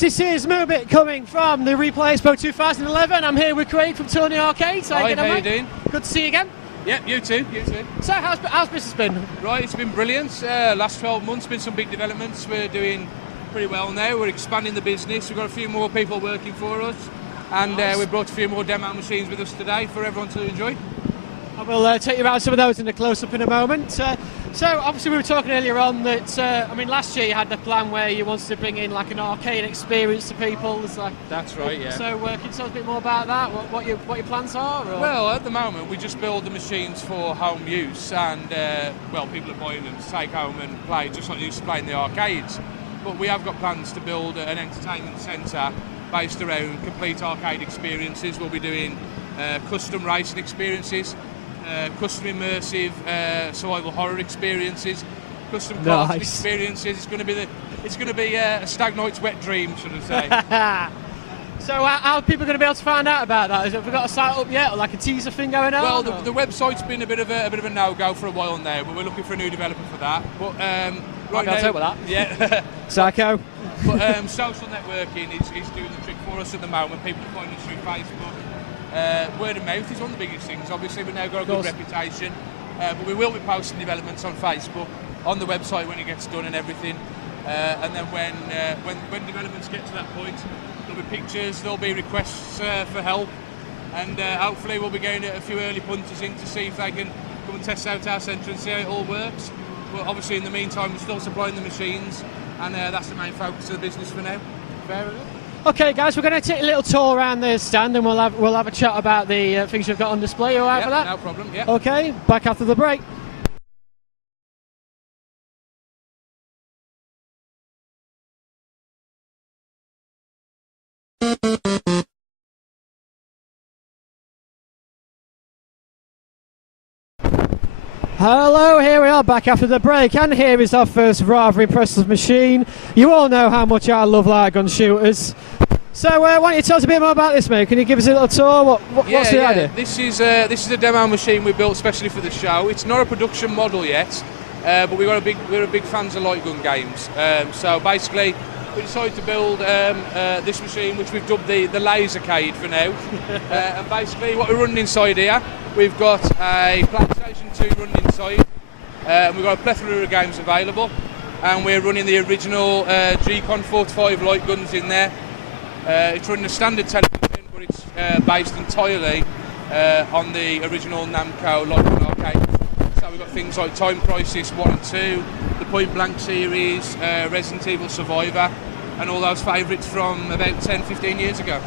Gamers, this is Moobit coming from the Replay Expo 2011. I'm here with Craig from Turnarcades. Hi, how you doing? Good to see you again. Yep, you too, you too. So how's business been? Right, it's been brilliant. Last 12 months, been some big developments. We're doing pretty well now. We're expanding the business. We've got a few more people working for us. And nice. We brought a few more demo machines with us today for everyone to enjoy. I will take you around some of those in a close-up in a moment. So obviously we were talking earlier on that, I mean, last year you had the plan where you wanted to bring in like an arcade experience to people. That's right, yeah. So can you tell us a bit more about that, what your plans are? Or? Well, at the moment we just build the machines for home use and, well, people are buying them to take home and play, just like you used to play in the arcades. But we have got plans to build an entertainment centre based around complete arcade experiences. We'll be doing custom racing experiences, custom immersive survival horror experiences, custom cartoon experiences. It's going to be a Stag Night's wet dream, should I say? So how are people going to be able to find out about that? Have we got a site up yet, or like a teaser thing going on? Well, the website's been a bit of a no-go for a while now, but we're looking for a new developer for that. But right now, help with that. Yeah. Psycho. But social networking is doing the trick for us at the moment. People are finding us through Facebook. Word of mouth is one of the biggest things. Obviously, we've now got a good reputation, but we will be posting developments on Facebook, on the website when it gets done and everything. And then when developments get to that point, there'll be pictures, there'll be requests for help, and hopefully we'll be getting a few early punters in to see if they can come and test out our centre and see how it all works. But obviously, in the meantime, we're still supplying the machines, and that's the main focus of the business for now. Fair enough. Okay, guys, we're going to take a little tour around the stand, and we'll have a chat about the things we've got on display. All right for that? No problem. Yeah. Okay, back after the break. Hello, here we are back after the break, and here is our first rather impressive machine. You all know how much I love light gun shooters. So why don't you tell us a bit more about this, mate? Can you give us a little tour? What's the idea? This is a demo machine we built specially for the show. It's not a production model yet, but we're big fans of light gun games. So basically, we decided to build this machine, which we've dubbed the Lasercade for now. And basically, what we're running inside here, we've got a PlayStation 2 running inside. We've got a plethora of games available, and we're running the original G-Con 45 light guns in there. It's running a standard television, but it's based entirely on the original Namco light gun arcade. So we've got things like Time Crisis 1 and 2, the Point Blank series, Resident Evil Survivor, and all those favourites from about 10-15 years ago.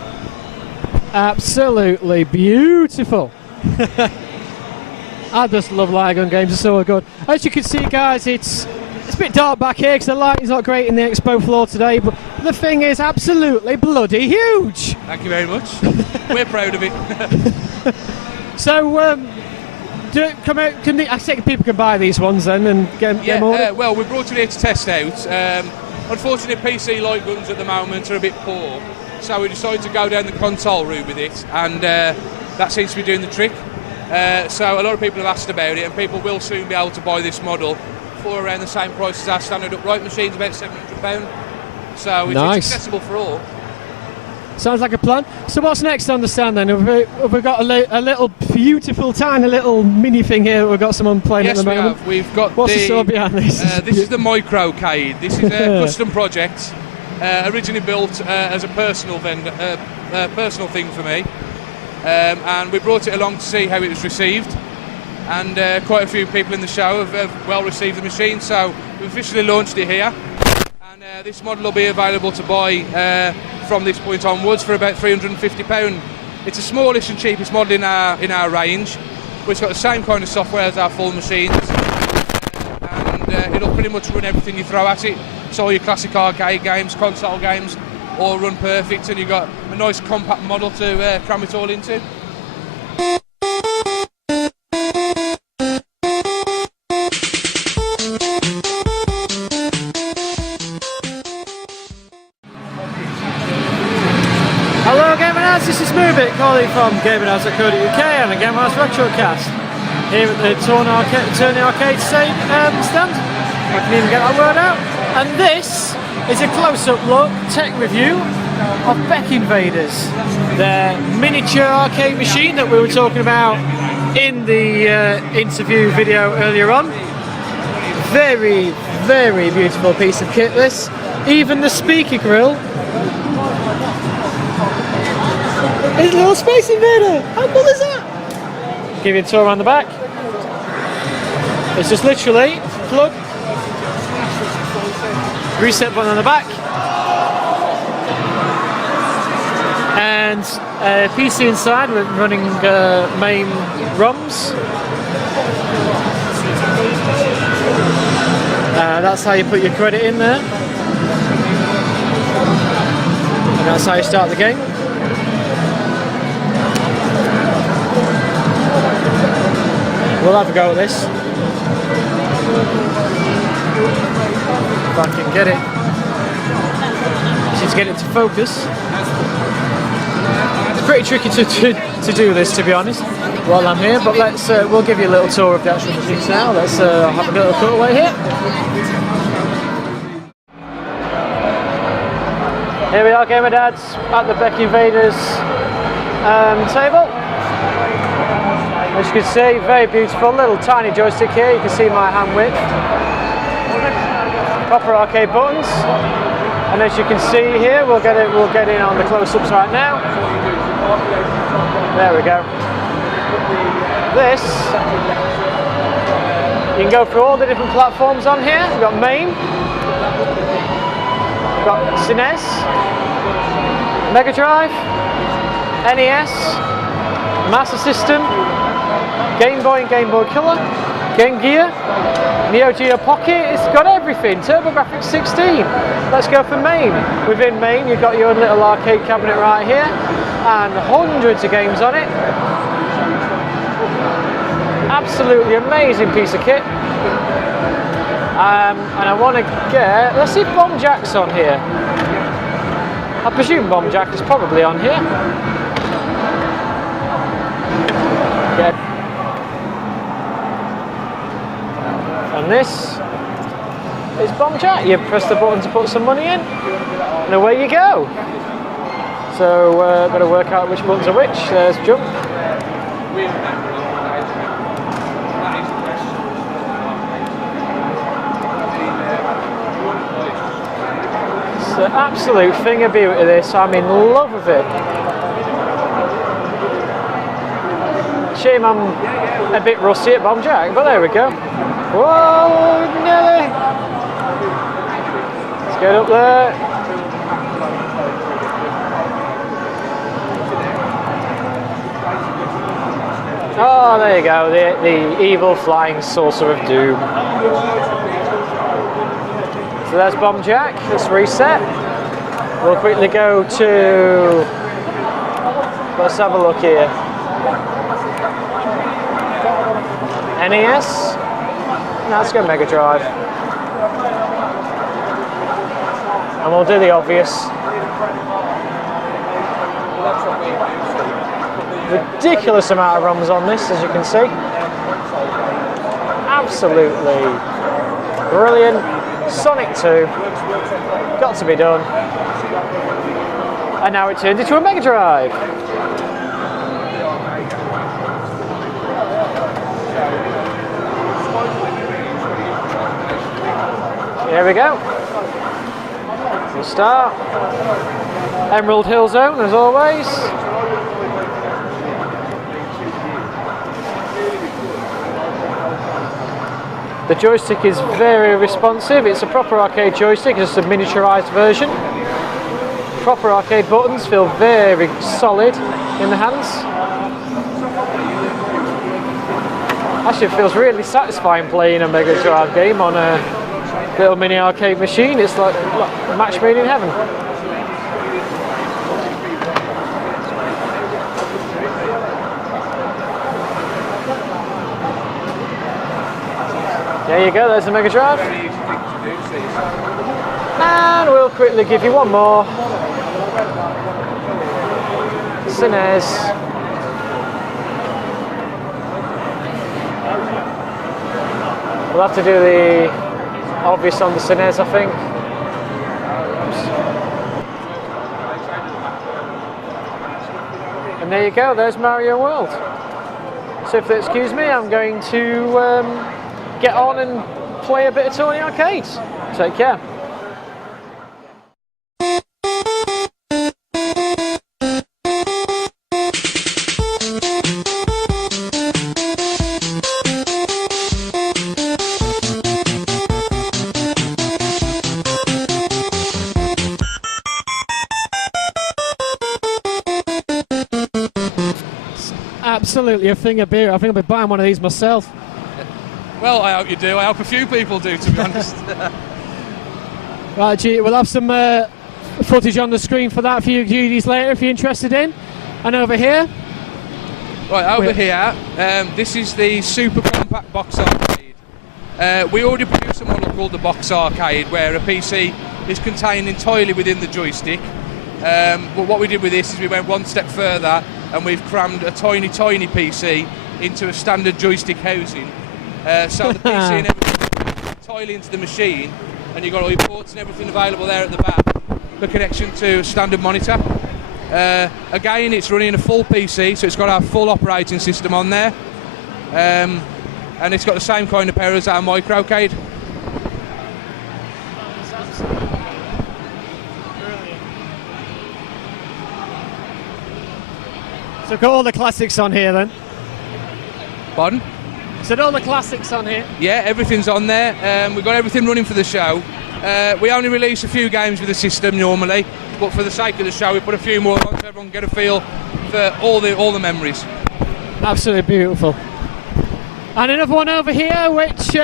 Absolutely beautiful. I just love light gun games, they're so good. As you can see, guys, it's a bit dark back here because the lighting's not great in the expo floor today, but the thing is absolutely bloody huge. Thank you very much. We're proud of it. So, I think people can buy these ones then and get them ordered? Well, we brought it here to test out. Unfortunately, PC light guns at the moment are a bit poor, so we decided to go down the console route with it, and that seems to be doing the trick. So a lot of people have asked about it, and people will soon be able to buy this model for around the same price as our standard upright machines, about £700. So it's accessible for all. Sounds like a plan. So what's next on the stand then? Have we got a little beautiful, tiny little mini thing here that we've got someone playing at the moment? Yes, we have. We've got what's the story behind this? This is the Microcade. This is a custom project, originally built as a personal thing for me. And we brought it along to see how it was received. And quite a few people in the show have well received the machine, so we've officially launched it here. And this model will be available to buy from this point onwards for about £350. It's the smallest and cheapest model in our range, but it's got the same kind of software as our full machines, and it'll pretty much run everything you throw at it. So all your classic arcade games, console games, all run perfect, and you've got a nice compact model to cram it all into. Hello GamerDads, this is Moobit calling from GamerDads.co.uk and the GamerDads Retrocast here at the Turnarcades stand. I can even get that word out. And this is a close-up look, tech review of Beck Invaders, their miniature arcade machine that we were talking about in the interview video earlier on. Very, very beautiful piece of kit this. Even the speaker grill is a little Space Invader. How cool is that? Give you a tour around the back. It's just literally plug, reset button on the back, and a PC inside running main ROMs. That's how you put your credit in there, and that's how you start the game. We'll have a go at this. If I can get it. Just get it to focus. It's pretty tricky to do this, to be honest, while I'm here, but we'll give you a little tour of the actual machines now. Let's have a little cutaway here. Here we are, GamerDads, at the Beck Invaders table. As you can see, very beautiful, little tiny joystick here. You can see my hand width. Proper arcade buttons, and as you can see here, we'll get in on the close-ups right now. There we go. This, you can go through all the different platforms on here. We've got MAME, we've got SNES, Mega Drive, NES, Master System, Game Boy and Game Boy Color, Game Gear, Neo Geo Pocket. It's got everything. TurboGrafx 16. Let's go for MAME. Within MAME, you've got your own little arcade cabinet right here, and hundreds of games on it. Absolutely amazing piece of kit. And I want to get. Let's see if Bomb Jack's on here. I presume Bomb Jack is probably on here. Yeah. And this is Bomb Jack. You press the button to put some money in, and away you go. So got to work out which buttons are which. There's jump. It's an absolute thing of beauty. This, I'm in love with it. Shame I'm a bit rusty at Bomb Jack, but there we go. Whoa, Nelly! Let's get up there. Oh, there you go, the evil flying saucer of doom. So there's Bomb Jack. Let's reset. We'll quickly go to. Let's have a look here. NES. No, let's go Mega Drive. And we'll do the obvious. Ridiculous amount of ROMs on this, as you can see. Absolutely brilliant. Sonic 2. Got to be done. And now it turned into a Mega Drive. Here we go. We'll start. Emerald Hill Zone, as always. The joystick is very responsive. It's a proper arcade joystick, just a miniaturized version. Proper arcade buttons feel very solid in the hands. Actually, it feels really satisfying playing a Mega Drive game on a little mini arcade machine. It's like a match made in heaven. There you go, there's the Mega Drive. And we'll quickly give you one more. SNES. We'll have to do the obvious on the SNES, I think. there you go, there's Mario World. So if they excuse me, I'm going to get on and play a bit of Turnarcades. Take care. Absolutely a thing of beer. I think I'll be buying one of these myself. Well, I hope you do. I hope a few people do, to be honest. Right, G, we'll have some footage on the screen for that for you GDs later if you're interested in. And over here. Right, over here, this is the super compact box arcade. We already produced a model called the box arcade where a PC is contained entirely within the joystick. But what we did with this is we went one step further and we've crammed a tiny, tiny PC into a standard joystick housing. So the PC and everything entirely into the machine, and you've got all your ports and everything available there at the back. The connection to a standard monitor. Again, it's running a full PC, so it's got our full operating system on there. And it's got the same kind of power as our microarcade. So got all the classics on here then? Pardon? So all the classics on here? Yeah, everything's on there. We've got everything running for the show. We only release a few games with the system normally, but for the sake of the show we put a few more on so everyone can get a feel for all the memories. Absolutely beautiful. And another one over here which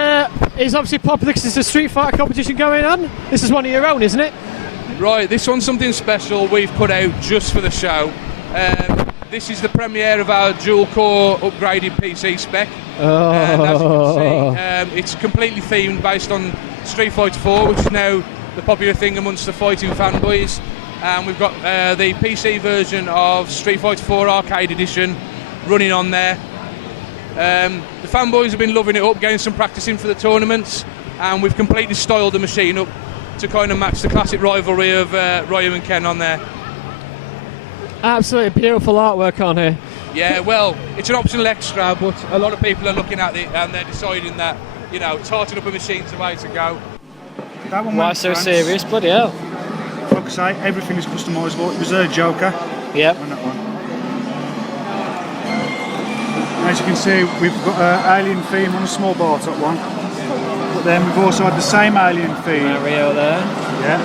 is obviously popular because there's a Street Fighter competition going on. This is one of your own, isn't it? Right, this one's something special we've put out just for the show. This is the premiere of our dual-core upgraded PC spec. Oh. And as you can see, it's completely themed based on Street Fighter 4, which is now the popular thing amongst the fighting fanboys. And we've got the PC version of Street Fighter 4 Arcade Edition running on there. The fanboys have been loving it up, getting some practice in for the tournaments, and we've completely styled the machine up to kind of match the classic rivalry of Ryu and Ken on there. Absolutely beautiful artwork on here. Yeah, well, it's an optional extra, but a lot of people are looking at it and they're deciding that, you know, tarting up a machine's the way to go. That one Why so serious? Bloody hell. Like I say, everything is customisable. It was a Joker. Yep. On that one. As you can see, we've got an Alien theme on a small bar top one. But then we've also had the same Alien theme. Mario there. Yeah.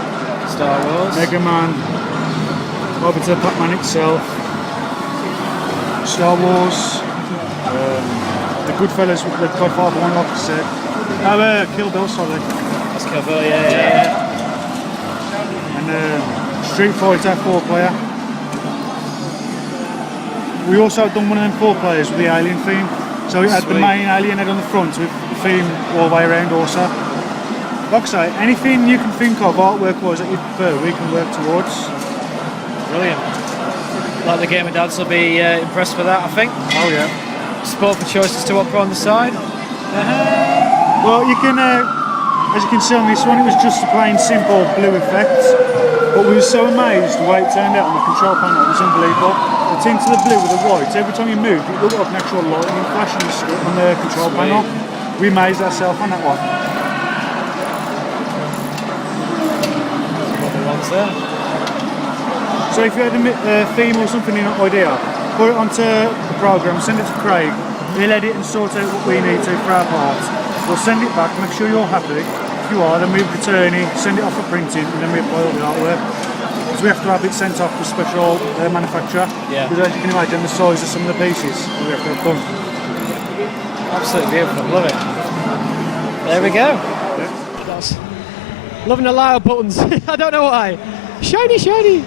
Star Wars. Mega Man. Over to Pac-Man itself. Star Wars. The Goodfellas, the Godfather one, like I said. Kill Bill, sorry. That's Kill Bill, yeah. And Street Fighter 4-player. We also done one of them 4 players with the Alien theme. So we had the main Alien head on the front with the theme all the way around also. Like I say, anything you can think of artwork-wise that you prefer, we can work towards. Brilliant. Like the GamerDads will be impressed with that, I think. Oh yeah. Sport for choices to what put on the side. Well, you can, as you can see on this one, it was just a plain simple blue effect. But we were so amazed the way it turned out on the control panel. It was unbelievable. The tint of the blue with the white, every time you moved, it looked like natural lightning flash on the control panel. We amazed ourselves on that one. What the ones there. So if you had a theme or something in an idea, put it onto the programme, send it to Craig, he'll edit and sort out what we need to for our part. We'll send it back, make sure you're happy. If you are, then we return it, send it off for printing, and then we apply all the artwork. Because we have to have it sent off to a special manufacturer. Yeah. Because as you can imagine, the size of some of the pieces, we have to have done. Absolutely beautiful, love it. There we go. Yeah. Loving the loud buttons. I don't know why. Shiny, shiny.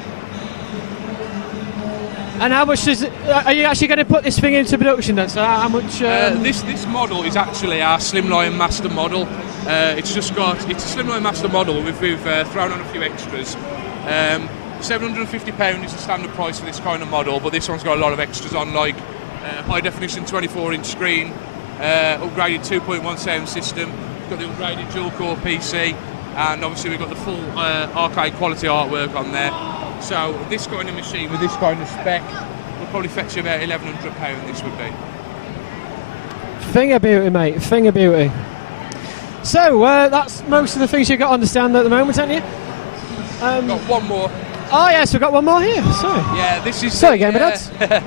And how much is it, are you actually going to put this thing into production then? So how much? This model is actually our Slimline Master model. It's a Slimline Master model. We've thrown on a few extras. £750 is the standard price for this kind of model, but this one's got a lot of extras on, like high definition 24-inch screen, upgraded 2.1 sound system, got the upgraded dual core PC, and obviously we've got the full arcade quality artwork on there. So this kind of machine with this kind of spec will would probably fetch you about £1,100. This would be. Finger beauty, mate. Finger beauty. So that's most of the things you've got on the stand at the moment, haven't you? Got one more. Oh yes, we've got one more here. Sorry. Yeah, this is. Sorry, GamerDads.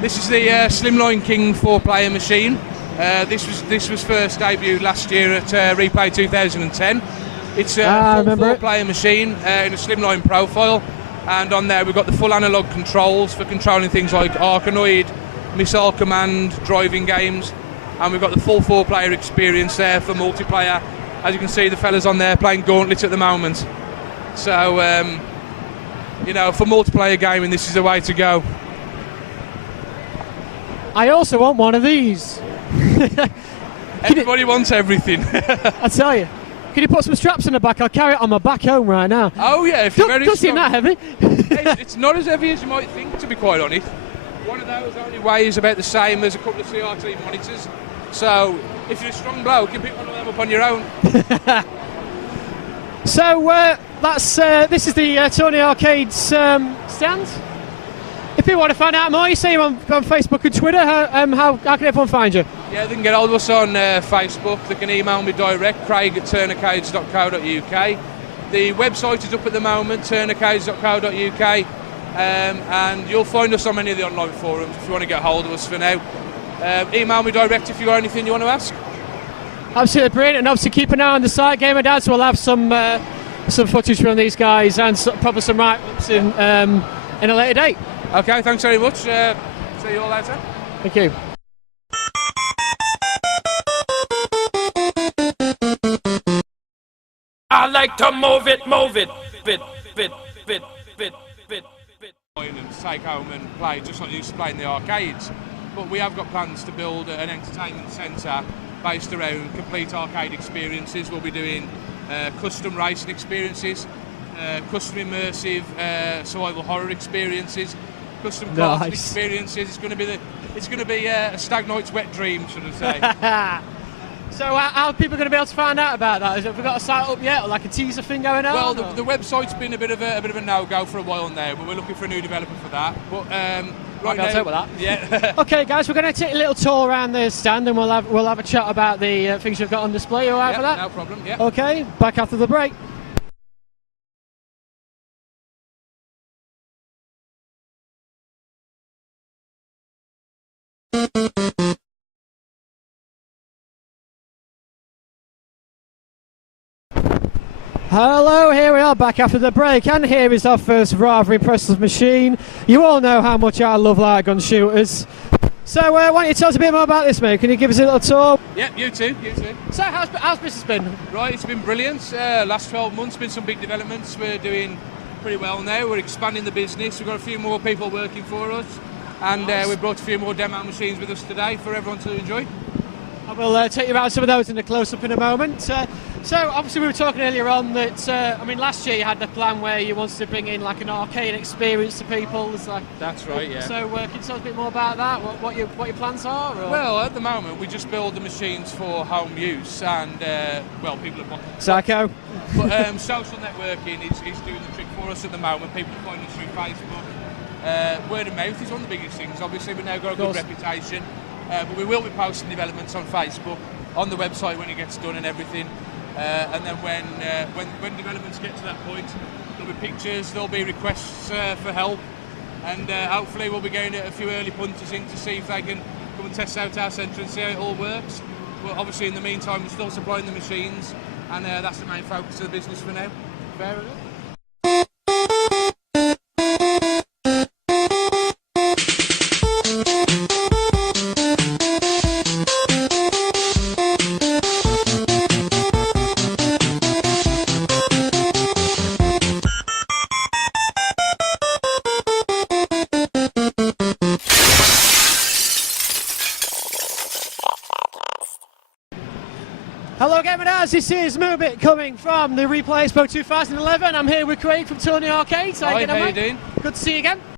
This is the Slimline King 4-player machine. This was first debuted last year at Replay 2010. It's a full 4-player machine in a slimline profile, and on there we've got the full analog controls for controlling things like Arkanoid, missile command, driving games, and we've got the full 4-player experience there for multiplayer. As you can see, the fellas on there playing Gauntlet at the moment. So, you know, for multiplayer gaming, this is the way to go. I also want one of these. Everybody wants everything. I tell you. Can you put some straps in the back? I'll carry it on my back home right now. Oh yeah, if you're very does seem strong. that heavy. It's not as heavy as you might think, to be quite honest. One of those only weighs about the same as a couple of CRT monitors. So if you're a strong bloke, you can pick one of them up on your own. So this is the Turnarcades stand. If people want to find out more, you see him on Facebook and Twitter. How can everyone find you? Yeah, they can get hold of us on Facebook. They can email me direct, craig@turnarcades.co.uk. The website is up at the moment, turnarcades.co.uk, and you'll find us on many of the online forums if you want to get hold of us for now. Email me direct if you've got anything you want to ask. Absolutely brilliant, and obviously keep an eye on the site, GamerDads. We'll have some footage from these guys and probably some write-ups in a later date. Okay, thanks very much. See you all later. Thank you. I like to move it, bit. And take home and play just like you used to play in the arcades. But we have got plans to build an entertainment centre based around complete arcade experiences. We'll be doing custom racing experiences, custom immersive survival horror experiences, custom cartoon experiences. It's going to be a Stag Night's wet dream, should I say? So how are people going to be able to find out about that? Have we got a site up yet, or like a teaser thing going on? Well, the website's been a bit of a no-go for a while now, but we're looking for a new developer for that. But right now, I'll take with that. Yeah. Okay, guys, we're going to take a little tour around the stand, and we'll have a chat about the things you've got on display. You all right for that? No problem. Yeah. Okay, back after the break. Hello, here we are back after the break, and here is our first rather impressive machine. You all know how much I love light gun shooters. So why don't you tell us a bit more about this, mate? Can you give us a little tour? Yeah, you too. So how's business been? Right, it's been brilliant. Last 12 months, been some big developments. We're doing pretty well now. We're expanding the business. We've got a few more people working for us, and we've brought a few more demo machines with us today for everyone to enjoy. I will take you around some of those in a close-up in a moment. So obviously we were talking earlier on that, last year you had the plan where you wanted to bring in like an arcade experience to people. That's right, yeah. So can you tell us a bit more about that, what your plans are? Or? Well, at the moment we just build the machines for home use, and people are... Psycho. But social networking is doing the trick for us at the moment. People are finding us through Facebook. Word of mouth is one of the biggest things. Obviously we've now got a good reputation. But we will be posting developments on Facebook, on the website when it gets done and everything. And then when developments get to that point, there'll be pictures, there'll be requests for help, and hopefully we'll be getting a few early punters in to see if they can come and test out our centre and see how it all works. But obviously in the meantime we're still supplying the machines, and that's the main focus of the business for now. Fair enough. Hello GamerDads, this is Moobit coming from the Replay Expo 2011. I'm here with Craig from Turnarcades. Hi, how you doing? Good to see you again.